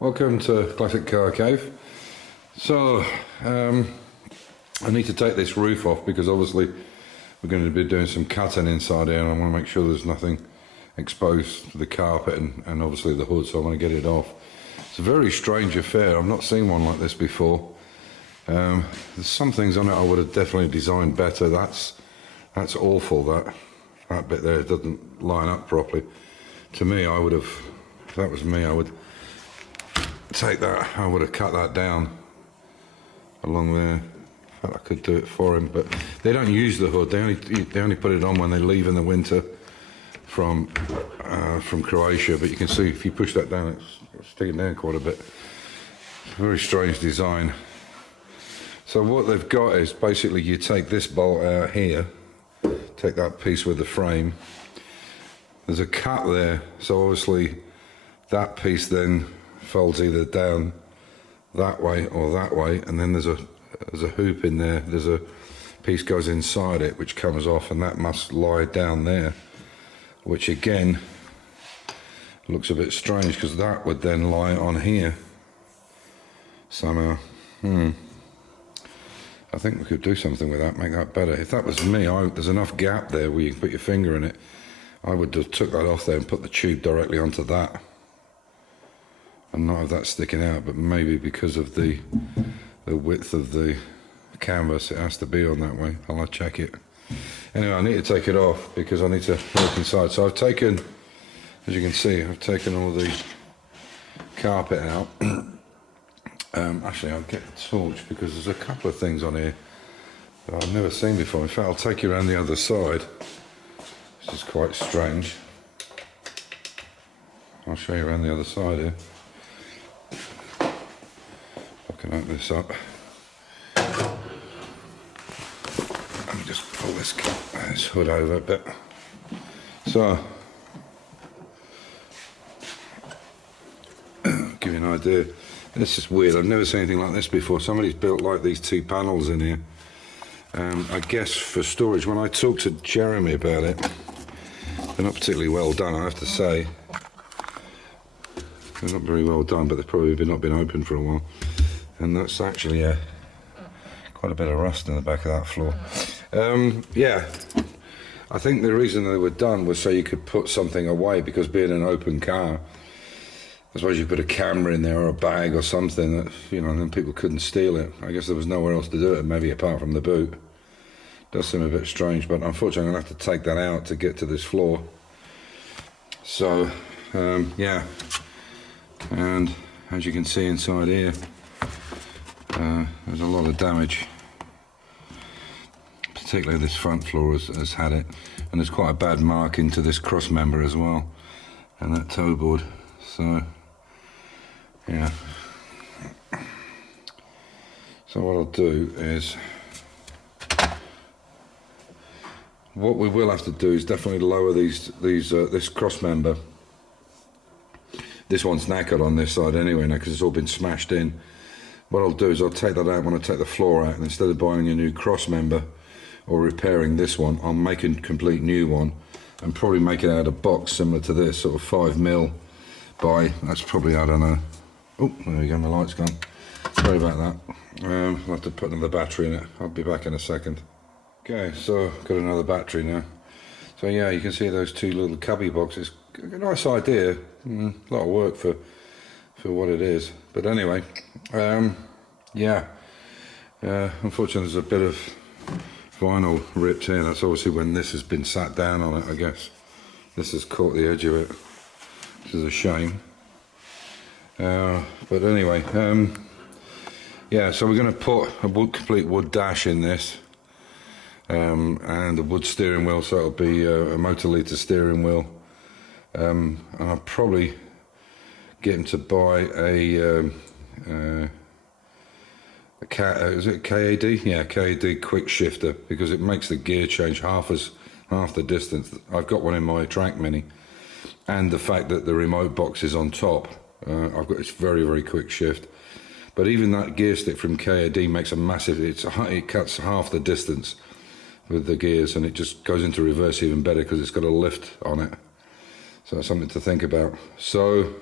Welcome to Classic Car Cave. So, I need to take this roof off because obviously we're going to be doing some cutting inside here and I want to make sure there's nothing exposed to the carpet and obviously the hood, so I want to get it off. It's a very strange affair. I've not seen one like this before. There's some things on it I would have definitely designed better. That's awful, that bit there. It doesn't line up properly. To me, I would have, if that was me, I would take that, I would have cut that down along there. In fact, I could do it for him, but they don't use the hood. They only put it on when they leave in the winter from Croatia. But you can see if you push that down, it's sticking down quite a bit. It's a very strange design. So what they've got is basically you take this bolt out here, take that piece with the frame. There's a cut there, so obviously that piece then folds either down that way or that way, and then there's a hoop in there. There's a piece goes inside it which comes off, and that must lie down there, which again looks a bit strange because that would then lie on here somehow. I think we could do something with that, make that better. If that was me, there's enough gap there where you can put your finger in it. I would have took that off there and put the tube directly onto that and not have that sticking out, but maybe because of the width of the canvas it has to be on that way. I'll check it. Anyway, I need to take it off because I need to look inside. So I've taken, as you can see, I've taken all the carpet out. Actually, I'll get the torch because there's a couple of things on here that I've never seen before. In fact, I'll take you around the other side. This is quite strange. I'll show you around the other side here. I can open this up. Let me just pull this hood over a bit. So, give you an idea. This is weird. I've never seen anything like this before. Somebody's built like these two panels in here. I guess for storage. When I talked to Jeremy about it, they're not particularly well done, I have to say. They're not very well done, but they've probably not been open for a while. And that's actually quite a bit of rust in the back of that floor. Yeah, I think the reason they were done was so you could put something away, because being an open car, I suppose you put a camera in there or a bag or something that, you know, and then people couldn't steal it. I guess there was nowhere else to do it, maybe apart from the boot. Does seem a bit strange, but unfortunately I'm going to have to take that out to get to this floor. So, yeah. And as you can see inside here, there's a lot of damage. Particularly this front floor has had it. And there's quite a bad mark into this cross member as well. And that toe board. So, yeah. So what I'll do is, what we will have to do is definitely lower this cross member. This one's knackered on this side anyway now because it's all been smashed in. What I'll do is I'll take that out when I take the floor out, and instead of buying a new cross member or repairing this one, I'll make a complete new one and probably make it out of a box similar to this, sort of 5mm by, that's probably, I don't know. Oh, there we go, my light's gone. Sorry about that. I'll have to put another battery in it. I'll be back in a second. Okay, so I've got another battery now. So yeah, you can see those two little cubby boxes. A nice idea. A lot of work for what it is. But anyway, yeah. Unfortunately, there's a bit of vinyl ripped here. That's obviously when this has been sat down on it, I guess. This has caught the edge of it, which is a shame. But anyway, yeah, so we're going to put a complete wood dash in this. And a wood steering wheel, so it'll be a motor litre steering wheel. And I'll probably get him to buy is it KAD? Yeah, KAD quick shifter, because it makes the gear change half the distance. I've got one in my Track Mini, and the fact that the remote box is on top, I've got this very, very quick shift. But even that gear stick from KAD makes a massive, it cuts half the distance with the gears, and it just goes into reverse even better because it's got a lift on it. So that's something to think about. So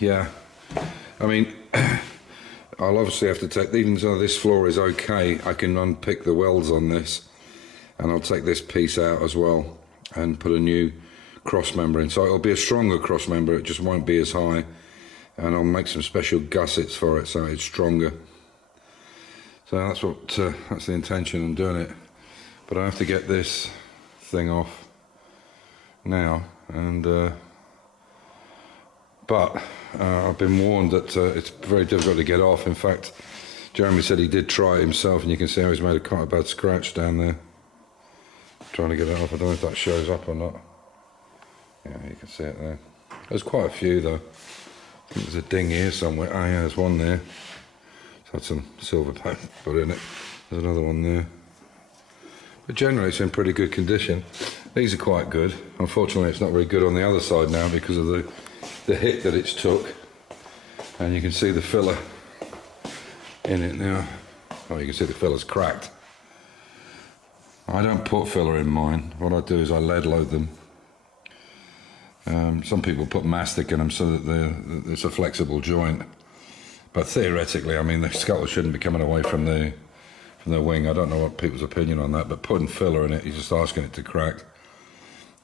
yeah, I mean, I'll obviously have to take, even though this floor is okay, I can unpick the welds on this, and I'll take this piece out as well and put a new cross member in. So it'll be a stronger cross member, it just won't be as high, and I'll make some special gussets for it so it's stronger. So that's the intention of doing it. But I have to get this thing off now, and but I've been warned that it's very difficult to get off. In fact, Jeremy said he did try it himself, and you can see how he's made quite a bad scratch down there trying to get it off. I don't know if that shows up or not. Yeah, you can see it there. There's quite a few though. I think there's a ding here somewhere. Oh yeah, there's one there. It's had some silver paint put in it. There's another one there. But generally it's in pretty good condition. These are quite good. Unfortunately it's not very good on the other side now because of the hit that it's took. And you can see the filler in it now. Oh, you can see the filler's cracked. I don't put filler in mine. What I do is I lead load them. Some people put mastic in them so that it's a flexible joint. But theoretically, I mean, the scuttle shouldn't be coming away from the wing. I don't know what people's opinion on that, but putting filler in it, you're just asking it to crack.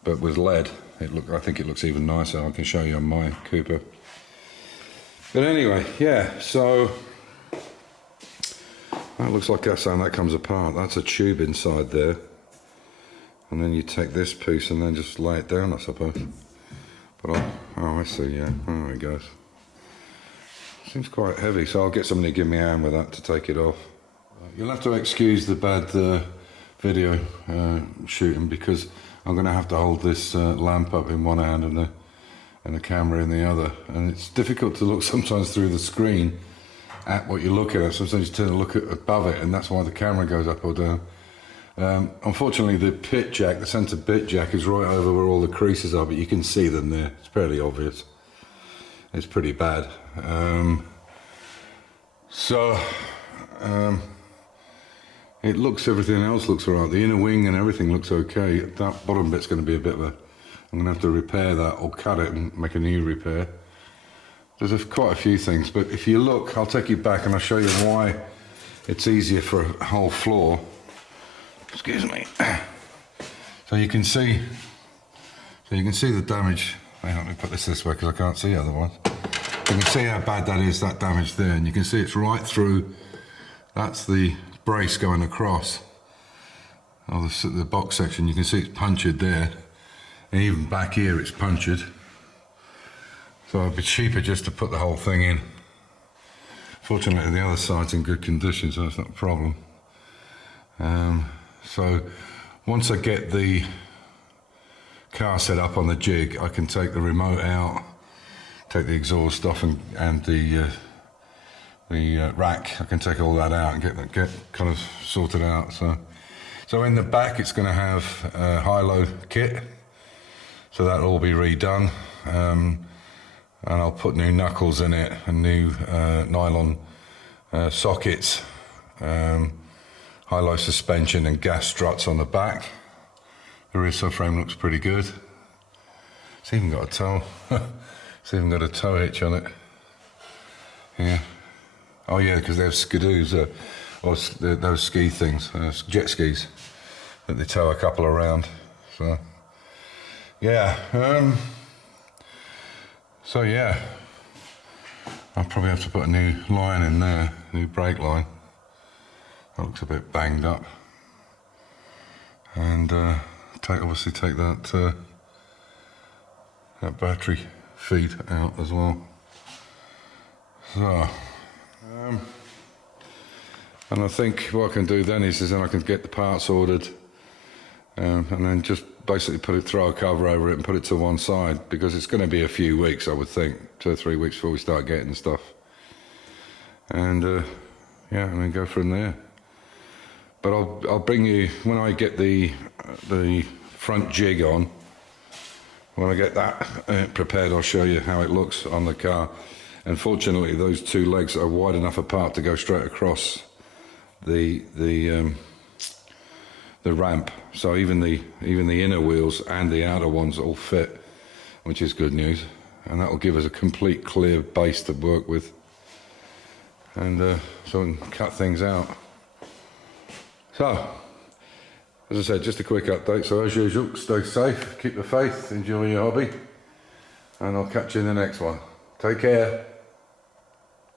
But with lead, I think it looks even nicer. I can show you on my Cooper. But anyway, yeah, so that looks like that's how that comes apart. That's a tube inside there. And then you take this piece and then just lay it down, I suppose. But oh, I see, yeah, there it goes. Seems quite heavy, so I'll get somebody to give me a hand with that to take it off. You'll have to excuse the bad video shooting because I'm going to have to hold this lamp up in one hand and the camera in the other. And it's difficult to look sometimes through the screen at what you're looking at. Sometimes you turn to look above it, and that's why the camera goes up or down. Unfortunately, the pit jack, the centre bit jack, is right over where all the creases are, but you can see them there. It's fairly obvious. It's pretty bad. It looks, everything else looks alright. The inner wing and everything looks okay. That bottom bit's going to be a bit of a, I'm going to have to repair that or cut it and make a new repair. There's quite a few things, but if you look, I'll take you back and I'll show you why it's easier for a whole floor. Excuse me. So you can see the damage. Hang on, let me put this way because I can't see otherwise. You can see how bad that is, that damage there, and you can see it's right through. That's the brace going across. Oh, the box section, you can see it's punctured there, and even back here it's punctured. So it'd be cheaper just to put the whole thing in. Fortunately, the other side's in good condition, so it's not a problem. So once I get the car set up on the jig, I can take the remote out, take the exhaust off, and the rack. I can take all that out and get kind of sorted out. So in the back, it's going to have a high-low kit, so that'll all be redone. And I'll put new knuckles in it and new nylon sockets. High-low suspension and gas struts on the back. The rear subframe looks pretty good. It's even got a toe. It's even got a tow hitch on it. Yeah. Oh yeah, because they have skidoos, or those ski things, jet skis, that they tow a couple around. So, yeah. So yeah, I'll probably have to put a new line in there, new brake line. That looks a bit banged up, and obviously take that battery feed out as well. So, and I think what I can do then is then I can get the parts ordered, and then just basically throw a cover over it and put it to one side, because it's going to be a few weeks, I would think, 2 or 3 weeks before we start getting stuff, and yeah, and then go from there. But I'll bring you, when I get the front jig on, when I get that prepared, I'll show you how it looks on the car. And fortunately, those two legs are wide enough apart to go straight across the ramp. So even the inner wheels and the outer ones all fit, which is good news. and that will give us a complete clear base to work with, and so we can cut things out. So, as I said, just a quick update. So as usual, stay safe, keep the faith, enjoy your hobby, and I'll catch you in the next one. Take care.